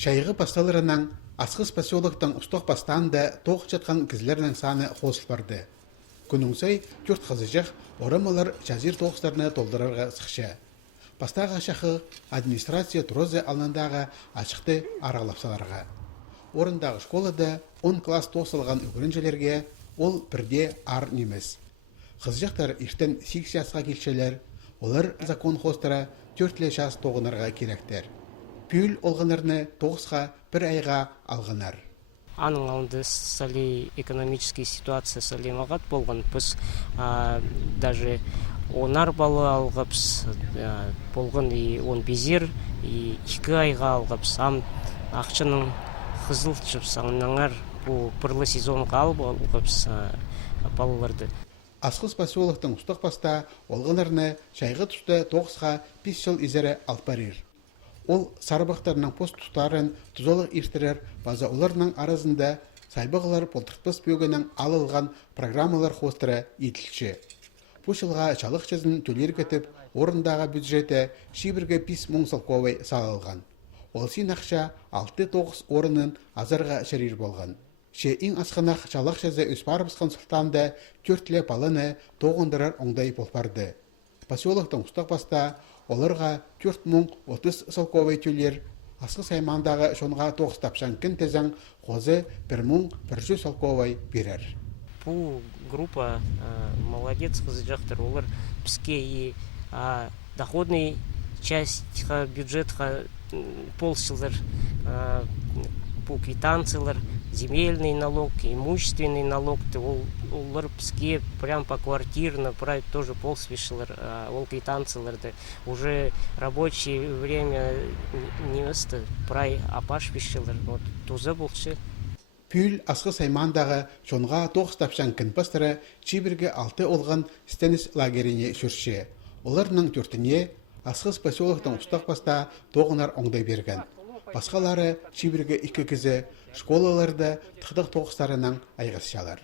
Шайғы пасталарынан Асқыс поселоктың ұстық пастанда тоқ жатқан кізлерінің саны қосыл барды. Күніңсай түрт қызыжық орамалар жазир тоқыстарына толдырарға сықшы. Пастаға шақы администрация тұрозы алындағы ашықты аралапсаларға. Орындағы школада 10 класс тоқсылған өгірінжелерге ол бірде ар немес. Қызжақтар іштен 8 жасқа келшелер, олар закон хостара 4 жас тоғынарға керектер. Пүл олғанарны 9-ға бір айға алғанар. Аның алынды сәлі экономический ситуация сәлі мағат болған. Біз даже онар балы алғапс болған, он безер, 2 айға алғапс. Ам ақшының қызыл чыпс, аңнаңар бұл пырлы сезонға алғапс балыларды. Асқыс поселоктың ұстық паста олғанарны шайғы тұсты 9-ға 5 жыл изері алпарыр. Ол сарыбақтарының пост тұтарын тұзолық ертірер, база оларының арасында сайбығылар полтыртпыс бөгінің алылған программалар хостыры етілші. Бұл жылға чалық жазын төлер кетіп, орындағы бюджеті шибірге 5 мың салковай салылған. Ол сен ақша 6-9 орынын азарға шәрер болған. Ше ең асқанақ чалық жазы өспар бысқан сұлтанда 4 балыны тоғындырар оңдай болпарды. Поселоктың ұстық баста оларға 4030 салковай төлер, Асқыс аймандағы шонға 9 тапшан кін тезің қозы 1100 салковай берер. Бұл группа молодец қызыжақтыр. Олар бізге и доходный частьға, бюджетқа полшылыр, бұл квитанциялар, земельный налог, имущественный налог, олар бізге прям по квартирно, тоже полсвешілер, ол квитанцияларды. Уже рабочее время неместі, прай апаш вешілер, тузы болшы. Пүл Асқыс аймандағы шонға 9 тапшан кін пастыры чибірге 6 олған стенис лагеріне жүрші. Оларының түртіне Асқыс поселоктың ұстақ паста тоғынар оңдай берген. Басқалары чибірге 2 кізі школаларды тұқтық тоғыстарының айғысшалар.